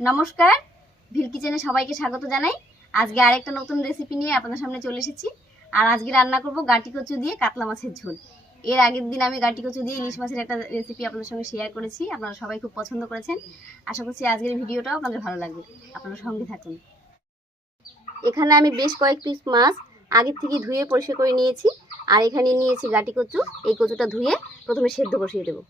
নমস্কার, ভিল কিচেনে সবাইকে স্বাগত জানাই। আজকে আরেকটা নতুন রেসিপি নিয়ে আপনাদের সামনে চলে এসেছি। আর আজকে রান্না করব গাটি কচু দিয়ে কাতলা মাছের ঝোল। এর আগের দিন আমি গাটি কচু দিয়ে ইলিশ মাছের একটা রেসিপি আপনাদের সঙ্গে শেয়ার করেছি। আপনারা সবাই খুব পছন্দ করেছেন। আশা করছি আজকের ভিডিওটাও আপনাদের ভালো লাগবে। আপনারা সঙ্গে থাকুন। এখানে আমি বেশ কয়েক পিস মাছ আগের থেকে ধুয়ে পরিষ্কার করে নিয়েছি। আর এখানে নিয়েছি গাটি কচু। এই কচুটা ধুয়ে প্রথমে সেদ্ধ বসিয়ে দেবো।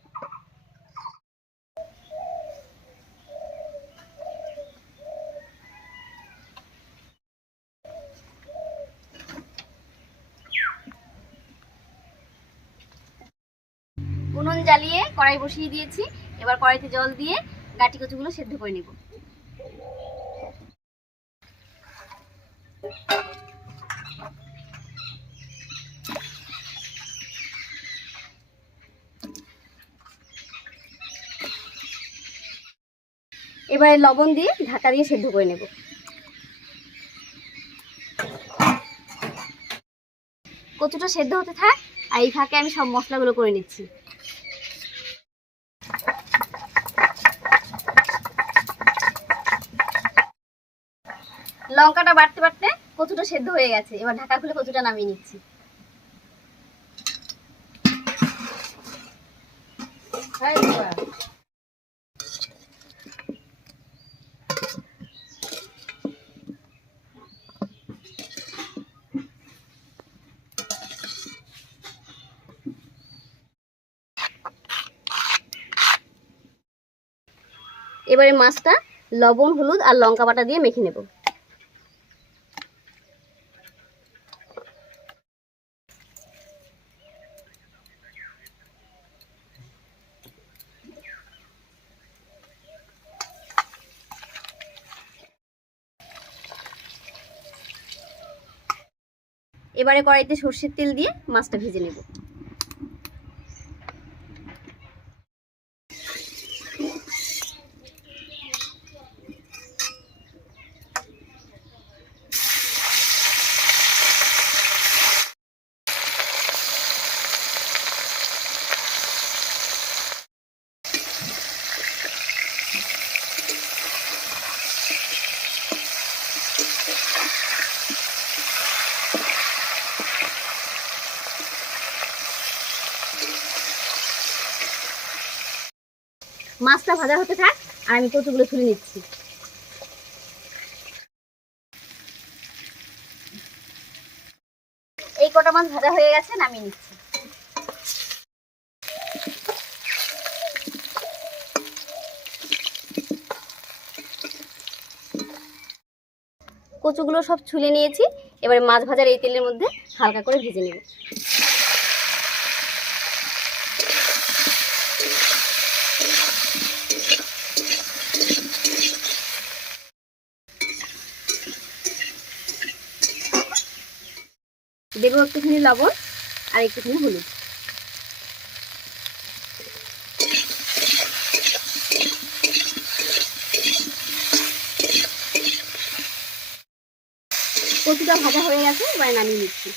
উনুন জ্বালিয়ে কড়াই বসিয়ে দিয়েছি। এবার কড়াইতে জল দিয়ে গাটি কচুগুলো সেদ্ধ করে নেব। এবারে লবণ দিয়ে ঢাকা দিয়ে সেদ্ধ করে নেব। কচুটা সেদ্ধ হতে থাক আর এই ফাঁকে আমি সব মশলাগুলো করে নিচ্ছি। লঙ্কাটা বাড়তে বাড়তে কচুটা সেদ্ধ হয়ে গেছে। এবার ঢাকা খুলে কচুটা নামিয়ে নিচ্ছি। এবারে মাছটা লবণ হলুদ আর লঙ্কা বাটা দিয়ে মেখে নেব। এবারে কড়াইতে সর্ষের তেল দিয়ে মাছটা ভেজে নেব। মাছটা ভাজা হতে থাক, আর আমি কচুগুলো তুলে নিচ্ছি। এই কটা মাছ ভাজা হয়ে গেছে, নামিয়ে নিচ্ছি। কচুগুলো সব ছুলে নিয়েছি, এবারে মাছ ভাজার এই তেলের মধ্যে হালকা করে ভেজে নেব। দেবো একটুখানি লবণ আর একটুখানি হলুদ। কচুটা ভাজা হয়ে গেছে, এবার নামিয়ে নিচ্ছি।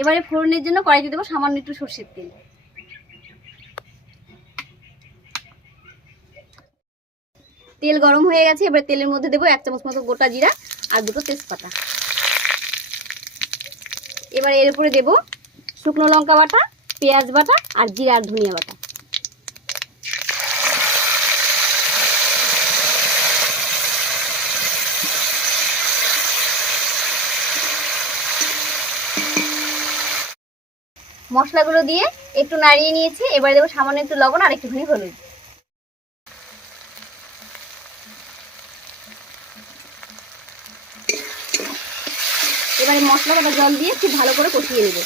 এবারে ফোড়নের জন্য কড়াইতে দেবো সামান্য একটু সর্ষের তেল। তেল গরম হয়ে গেছে, এবার তেলের মধ্যে দেবো এক চামচ মতো গোটা জিরা আর দুটো তেজপাতা। এবার এর উপরে দেবো শুকনো লঙ্কা বাটা, পেঁয়াজ বাটা আর জিরা আর ধনিয়া বাটা। মশলাগুলো দিয়ে একটু নাড়িয়ে নিয়েছি, এবারে দেবো সামান্য একটু লবণ আর একটুখানি হলুদ। এবারে মশলা বাটা জল দিয়ে খুব ভালো করে কষিয়ে নেব।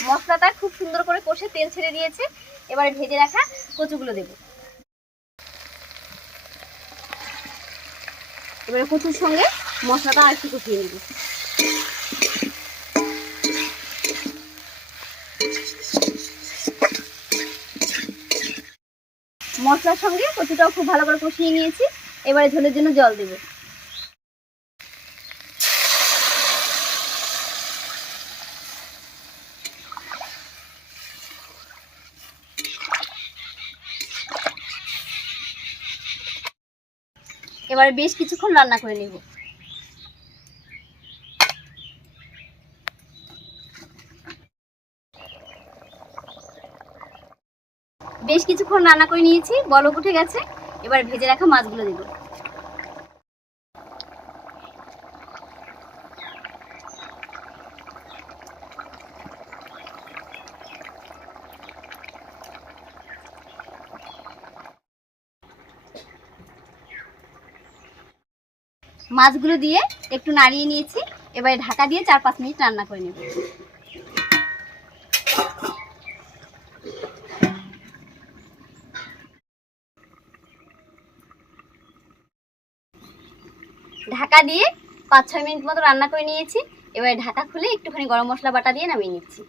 মশলাটা খুব সুন্দর করে কষে তেল ছেড়ে দিয়েছে। এবারে ভেজে রাখা কচুগুলো দেব। এবারে কচুর সঙ্গে মশলাটা আর একটু কষিয়ে নেব। মশলার সঙ্গে কচুটাও খুব ভালো করে কষিয়ে নিয়েছি। এবারে ঝোলের জন্য জল দেব। এবারে বেশ কিছুক্ষণ রান্না করে নেব। বেশ কিছুক্ষণ রান্না করে নিয়েছি বলক উঠে গেছে। এবার ভেজে রাখা মাছগুলো দেব। মাছগুলো দিয়ে একটু নাড়িয়ে নিয়েছি। এবারে ঢাকা দিয়ে চার পাঁচ মিনিট রান্না করে নেব। ঢাকা দিয়ে পাঁচ ছয় মিনিট মতো রান্না করে নিয়েছি। এবারে ঢাকা খুলে একটুখানি গরম মশলা বাটা দিয়ে নামিয়ে নিচ্ছি।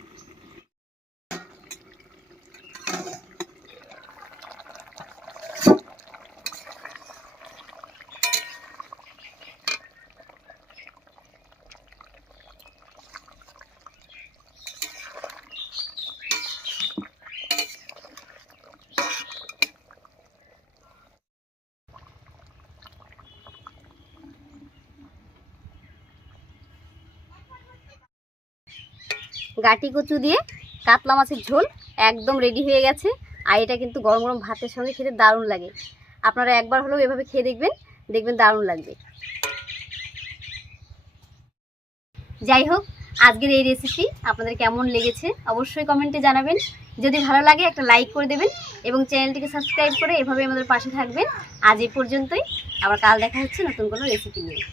গাটি কচু দিয়ে কাতলা মাছের ঝোল একদম রেডি হয়ে গেছে। আর এটা কিন্তু গরম গরম ভাতের সঙ্গে খেতে দারুণ লাগে। আপনারা একবার হলেও এভাবে খেয়ে দেখবেন দেখবেন দারুণ লাগবে। যাই হোক, আজকের এই রেসিপি আপনাদের কেমন লেগেছে অবশ্যই কমেন্টে জানাবেন। যদি ভালো লাগে একটা লাইক করে দেবেন এবং চ্যানেলটিকে সাবস্ক্রাইব করে এভাবে আমাদের পাশে থাকবেন। আজ এই পর্যন্তই, আবার কাল দেখা হচ্ছে নতুন কোনো রেসিপি নিয়ে।